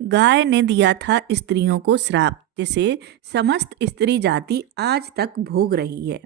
गाय ने दिया था स्त्रियों को श्राप, जिसे समस्त स्त्री जाति आज तक भोग रही है।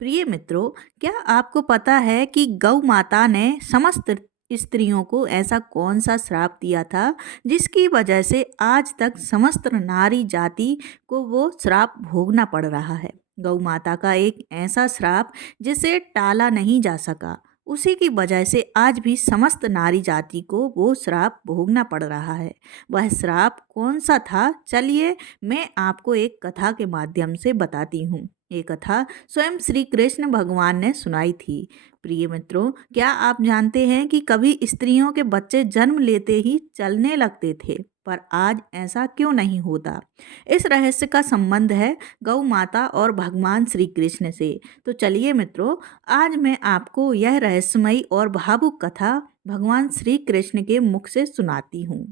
प्रिय मित्रों, क्या आपको पता है कि गौ माता ने समस्त स्त्रियों को ऐसा कौन सा श्राप दिया था जिसकी वजह से आज तक समस्त नारी जाति को वो श्राप भोगना पड़ रहा है। गौ माता का एक ऐसा श्राप जिसे टाला नहीं जा सका, उसी की वजह से आज भी समस्त नारी जाति को वो श्राप भोगना पड़ रहा है। वह श्राप कौन सा था, चलिए मैं आपको एक कथा के माध्यम से बताती हूँ। ये कथा स्वयं श्री कृष्ण भगवान ने सुनाई थी। प्रिय मित्रों, क्या आप जानते हैं कि कभी स्त्रियों के बच्चे जन्म लेते ही चलने लगते थे, पर आज ऐसा क्यों नहीं होता? इस रहस्य का संबंध है गौ माता और भगवान श्री कृष्ण से। तो चलिए मित्रों, आज मैं आपको यह रहस्यमयी और भावुक कथा भगवान श्री कृष्ण के मुख से सुनाती हूँ।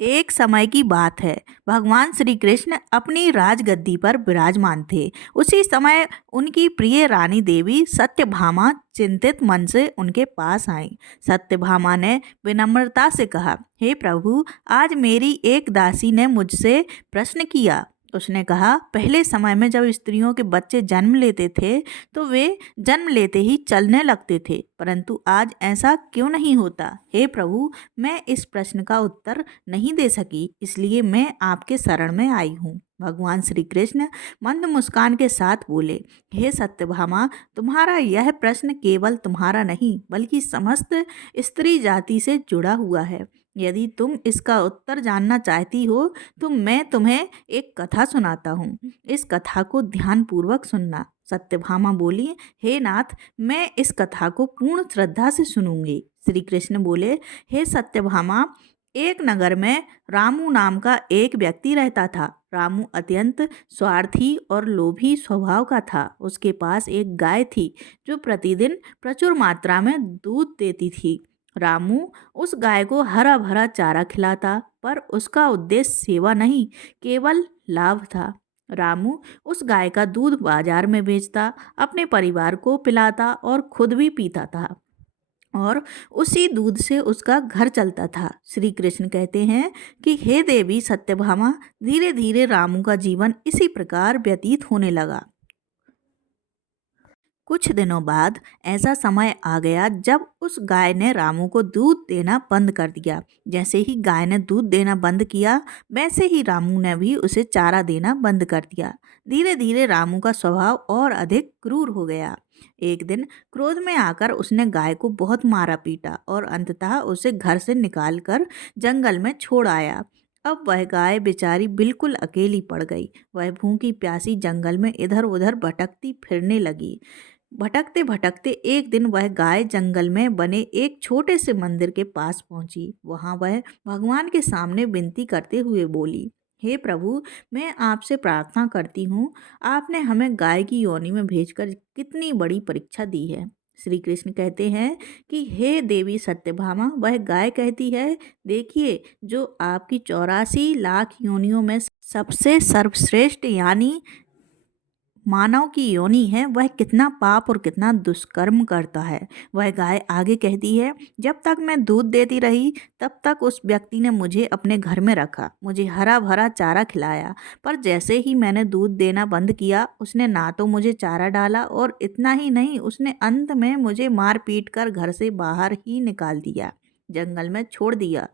एक समय की बात है, भगवान श्री कृष्ण अपनी राजगद्दी पर विराजमान थे। उसी समय उनकी प्रिय रानी देवी सत्यभामा चिंतित मन से उनके पास आई। सत्यभामा ने विनम्रता से कहा, हे प्रभु, आज मेरी एक दासी ने मुझसे प्रश्न किया। उसने कहा, पहले समय में जब स्त्रियों के बच्चे जन्म लेते थे तो वे जन्म लेते ही चलने लगते थे, परंतु आज ऐसा क्यों नहीं होता? हे प्रभु, मैं इस प्रश्न का उत्तर नहीं दे सकी, इसलिए मैं आपके शरण में आई हूँ। भगवान श्री कृष्ण मंद मुस्कान के साथ बोले, हे सत्यभामा, तुम्हारा यह प्रश्न केवल तुम्हारा नहीं बल्कि समस्त स्त्री जाति से जुड़ा हुआ है। यदि तुम इसका उत्तर जानना चाहती हो तो मैं तुम्हें एक कथा सुनाता हूँ। इस कथा को ध्यानपूर्वक सुनना। सत्यभामा बोली, हे नाथ, मैं इस कथा को पूर्ण श्रद्धा से सुनूंगी। श्री कृष्ण बोले, हे सत्यभामा, एक नगर में रामू नाम का एक व्यक्ति रहता था। रामू अत्यंत स्वार्थी और लोभी स्वभाव का था। उसके पास एक गाय थी जो प्रतिदिन प्रचुर मात्रा में दूध देती थी। रामू उस गाय को हरा भरा चारा खिलाता, पर उसका उद्देश्य सेवा नहीं, केवल लाभ था। रामू उस गाय का दूध बाजार में बेचता, अपने परिवार को पिलाता और खुद भी पीता था, और उसी दूध से उसका घर चलता था। श्री कृष्ण कहते हैं कि हे देवी सत्यभामा, धीरे धीरे रामू का जीवन इसी प्रकार व्यतीत होने लगा। कुछ दिनों बाद ऐसा समय आ गया जब उस गाय ने रामू को दूध देना बंद कर दिया। जैसे ही गाय ने दूध देना बंद किया, वैसे ही रामू ने भी उसे चारा देना बंद कर दिया। धीरे धीरे रामू का स्वभाव और अधिक क्रूर हो गया। एक दिन क्रोध में आकर उसने गाय को बहुत मारा पीटा और अंततः उसे घर से निकालकर जंगल में छोड़ आया। अब वह गाय बेचारी बिल्कुल अकेली पड़ गई। वह भूखी प्यासी जंगल में इधर उधर भटकती फिरने लगी। भटकते भटकते एक दिन वह गाय जंगल में बने एक छोटे से मंदिर के पास पहुंची। वहां वह भगवान के सामने विनती करते हुए बोली, हे प्रभु, मैं आपसे प्रार्थना करती हूँ, आपने हमें गाय की योनि में भेजकर कितनी बड़ी परीक्षा दी है। श्री कृष्ण कहते हैं कि हे देवी सत्यभामा, वह गाय कहती है, देखिए, जो आपकी 84 लाख योनियों में सबसे सर्वश्रेष्ठ यानी मानव की योनि है, वह कितना पाप और कितना दुष्कर्म करता है। वह गाय आगे कहती है, जब तक मैं दूध देती रही तब तक उस व्यक्ति ने मुझे अपने घर में रखा, मुझे हरा भरा चारा खिलाया, पर जैसे ही मैंने दूध देना बंद किया, उसने ना तो मुझे चारा डाला और इतना ही नहीं, उसने अंत में मुझे मार पीट कर घर से बाहर ही निकाल दिया, जंगल में छोड़ दिया।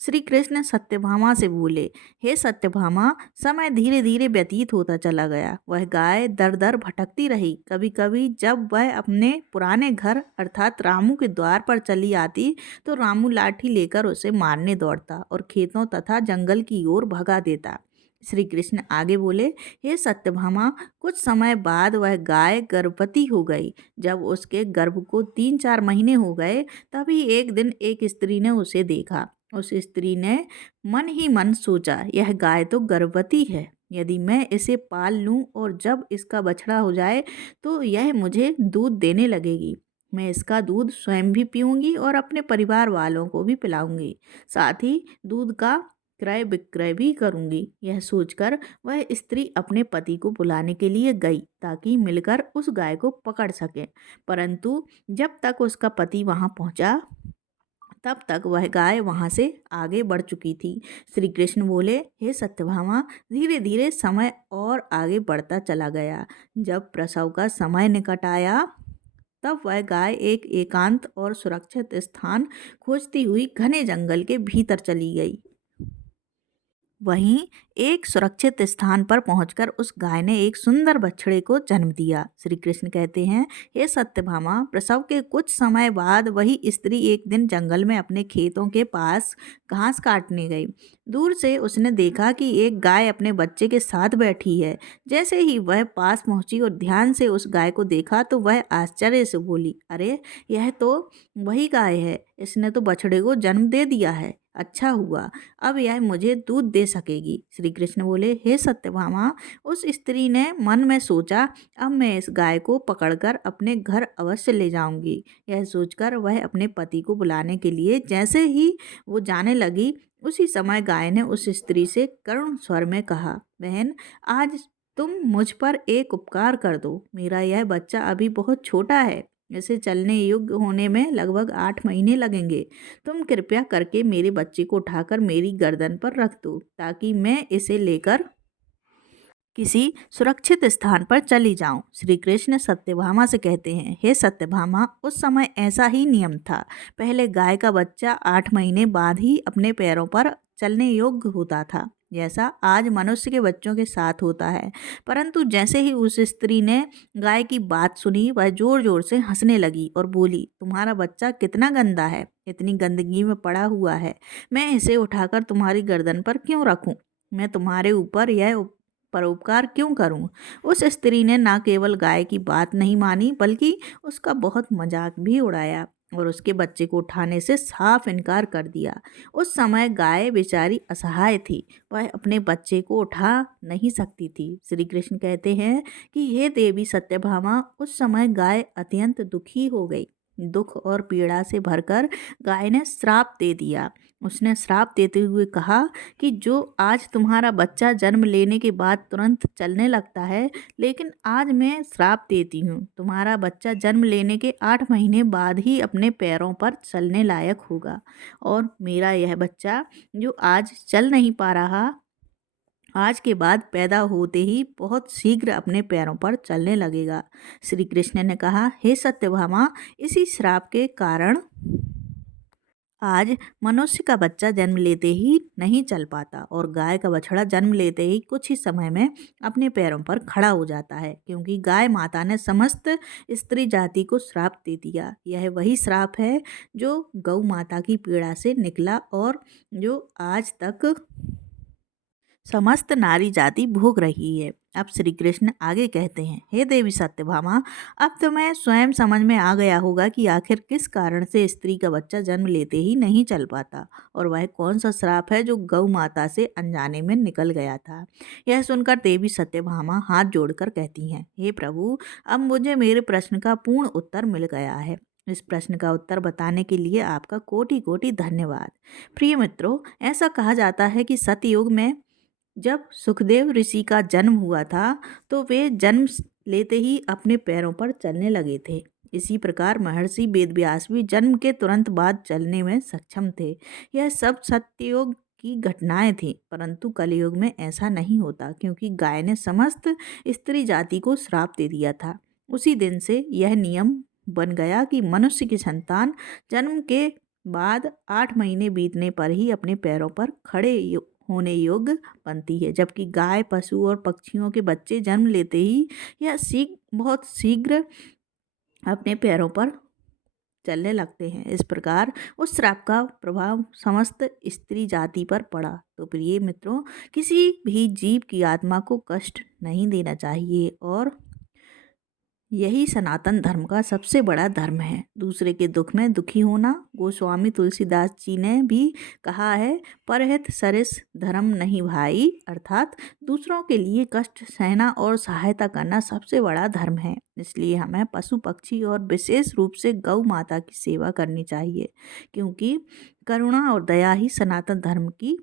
श्री कृष्ण सत्यभामा से बोले, हे सत्यभामा, समय धीरे धीरे व्यतीत होता चला गया। वह गाय दर दर भटकती रही। कभी कभी जब वह अपने पुराने घर अर्थात रामू के द्वार पर चली आती तो रामू लाठी लेकर उसे मारने दौड़ता और खेतों तथा जंगल की ओर भगा देता। श्री कृष्ण आगे बोले, हे सत्यभामा, कुछ समय बाद वह गाय गर्भवती हो गई। जब उसके गर्भ को 3-4 महीने हो गए, तभी एक दिन एक स्त्री ने उसे देखा। उस स्त्री ने मन ही मन सोचा, यह गाय तो गर्भवती है, यदि मैं इसे पाल लूं और जब इसका बछड़ा हो जाए तो यह मुझे दूध देने लगेगी। मैं इसका दूध स्वयं भी पीऊंगी और अपने परिवार वालों को भी पिलाऊंगी, साथ ही दूध का क्रय विक्रय भी करूंगी। यह सोचकर वह स्त्री अपने पति को बुलाने के लिए गई ताकि मिलकर उस गाय को पकड़ सके, परंतु जब तक उसका पति वहां पहुंचा तब तक वह गाय वहाँ से आगे बढ़ चुकी थी। श्री कृष्ण बोले, हे सत्यभामा, धीरे धीरे समय और आगे बढ़ता चला गया। जब प्रसव का समय निकट आया तब वह गाय एक एकांत और सुरक्षित स्थान खोजती हुई घने जंगल के भीतर चली गई। वहीं एक सुरक्षित स्थान पर पहुंचकर उस गाय ने एक सुंदर बछड़े को जन्म दिया। श्री कृष्ण कहते हैं, हे सत्यभामा, प्रसव के कुछ समय बाद वही स्त्री एक दिन जंगल में अपने खेतों के पास घास काटने गई। दूर से उसने देखा कि एक गाय अपने बच्चे के साथ बैठी है। जैसे ही वह पास पहुंची और ध्यान से उस गाय को देखा तो वह आश्चर्य से बोली, अरे यह तो वही गाय है, इसने तो बछड़े को जन्म दे दिया है। अच्छा हुआ, अब यह मुझे दूध दे सकेगी। श्री कृष्ण बोले, हे सत्यभामा, उस स्त्री ने मन में सोचा, अब मैं इस गाय को पकड़कर अपने घर अवश्य ले जाऊंगी। यह सोचकर वह अपने पति को बुलाने के लिए जैसे ही वो जाने लगी, उसी समय गाय ने उस स्त्री से करुण स्वर में कहा, बहन, आज तुम मुझ पर एक उपकार कर दो। मेरा यह बच्चा अभी बहुत छोटा है, इसे चलने योग्य होने में लगभग 8 महीने लगेंगे। तुम कृपया करके मेरे बच्चे को उठाकर मेरी गर्दन पर रख दो ताकि मैं इसे लेकर किसी सुरक्षित स्थान पर चली जाऊं। श्री कृष्ण सत्यभामा से कहते हैं, हे सत्यभामा, उस समय ऐसा ही नियम था। पहले गाय का बच्चा 8 महीने बाद ही अपने पैरों पर चलने योग्य होता था, जैसा आज मनुष्य के बच्चों के साथ होता है। परंतु जैसे ही उस स्त्री ने गाय की बात सुनी, वह जोर जोर से हंसने लगी और बोली, तुम्हारा बच्चा कितना गंदा है, इतनी गंदगी में पड़ा हुआ है। मैं इसे उठाकर तुम्हारी गर्दन पर क्यों रखूं? मैं तुम्हारे ऊपर यह परोपकार क्यों करूं? उस स्त्री ने न केवल गाय की बात नहीं मानी, बल्कि उसका बहुत मजाक भी उड़ाया और उसके बच्चे को उठाने से साफ इनकार कर दिया। उस समय गाय बेचारी असहाय थी, वह अपने बच्चे को उठा नहीं सकती थी। श्री कृष्ण कहते हैं कि हे देवी सत्यभामा, उस समय गाय अत्यंत दुखी हो गई। दुख और पीड़ा से भरकर गाय ने श्राप दे दिया। उसने श्राप देते हुए कहा कि जो आज तुम्हारा बच्चा जन्म लेने के बाद तुरंत चलने लगता है, लेकिन आज मैं श्राप देती हूँ, तुम्हारा बच्चा जन्म लेने के 8 महीने बाद ही अपने पैरों पर चलने लायक होगा और मेरा यह बच्चा जो आज चल नहीं पा रहा, आज के बाद पैदा होते ही बहुत शीघ्र अपने पैरों पर चलने लगेगा। श्री कृष्ण ने कहा, हे सत्यभामा, इसी श्राप के कारण आज मनुष्य का बच्चा जन्म लेते ही नहीं चल पाता और गाय का बछड़ा जन्म लेते ही कुछ ही समय में अपने पैरों पर खड़ा हो जाता है, क्योंकि गाय माता ने समस्त स्त्री जाति को श्राप दे दिया। यह वही श्राप है जो गौ माता की पीड़ा से निकला और जो आज तक समस्त नारी जाति भोग रही है। अब श्री कृष्ण आगे कहते हैं, हे देवी सत्यभामा, अब तुम्हें स्वयं समझ में आ गया होगा कि आखिर किस कारण से स्त्री का बच्चा जन्म लेते ही नहीं चल पाता और वह कौन सा श्राप है जो गौ माता से अनजाने में निकल गया था। यह सुनकर देवी सत्यभामा हाथ जोड़कर कहती हैं, हे प्रभु, अब मुझे मेरे प्रश्न का पूर्ण उत्तर मिल गया है। इस प्रश्न का उत्तर बताने के लिए आपका कोटि कोटि धन्यवाद। प्रिय मित्रों, ऐसा कहा जाता है कि सतयुग में जब सुखदेव ऋषि का जन्म हुआ था तो वे जन्म लेते ही अपने पैरों पर चलने लगे थे। इसी प्रकार महर्षि वेदव्यास भी जन्म के तुरंत बाद चलने में सक्षम थे। यह सब सत्ययुग की घटनाएं थीं, परंतु कलयुग में ऐसा नहीं होता, क्योंकि गाय ने समस्त स्त्री जाति को श्राप दे दिया था। उसी दिन से यह नियम बन गया कि मनुष्य की संतान जन्म के बाद 8 महीने बीतने पर ही अपने पैरों पर खड़े होने योग्य बनती है, जबकि गाय, पशु और पक्षियों के बच्चे जन्म लेते ही यह बहुत शीघ्र अपने पैरों पर चलने लगते हैं। इस प्रकार उस श्राप का प्रभाव समस्त स्त्री जाति पर पड़ा। तो प्रिय मित्रों, किसी भी जीव की आत्मा को कष्ट नहीं देना चाहिए और यही सनातन धर्म का सबसे बड़ा धर्म है, दूसरे के दुख में दुखी होना। गोस्वामी तुलसीदास जी ने भी कहा है, परहित सरिस धर्म नहीं भाई, अर्थात दूसरों के लिए कष्ट सहना और सहायता करना सबसे बड़ा धर्म है। इसलिए हमें पशु पक्षी और विशेष रूप से गौ माता की सेवा करनी चाहिए, क्योंकि करुणा और दया ही सनातन धर्म की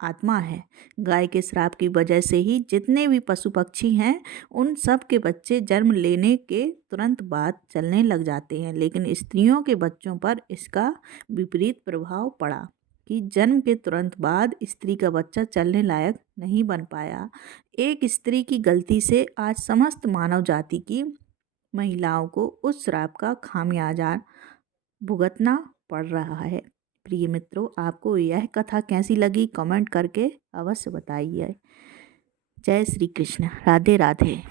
आत्मा है। गाय के श्राप की वजह से ही जितने भी पशु पक्षी हैं उन सब के बच्चे जन्म लेने के तुरंत बाद चलने लग जाते हैं, लेकिन स्त्रियों के बच्चों पर इसका विपरीत प्रभाव पड़ा कि जन्म के तुरंत बाद स्त्री का बच्चा चलने लायक नहीं बन पाया। एक स्त्री की गलती से आज समस्त मानव जाति की महिलाओं को उस श्राप का खामियाजा भुगतना पड़ रहा है। प्रिय मित्रों, आपको यह कथा कैसी लगी कमेंट करके अवश्य बताइए। जय श्री कृष्ण। राधे राधे।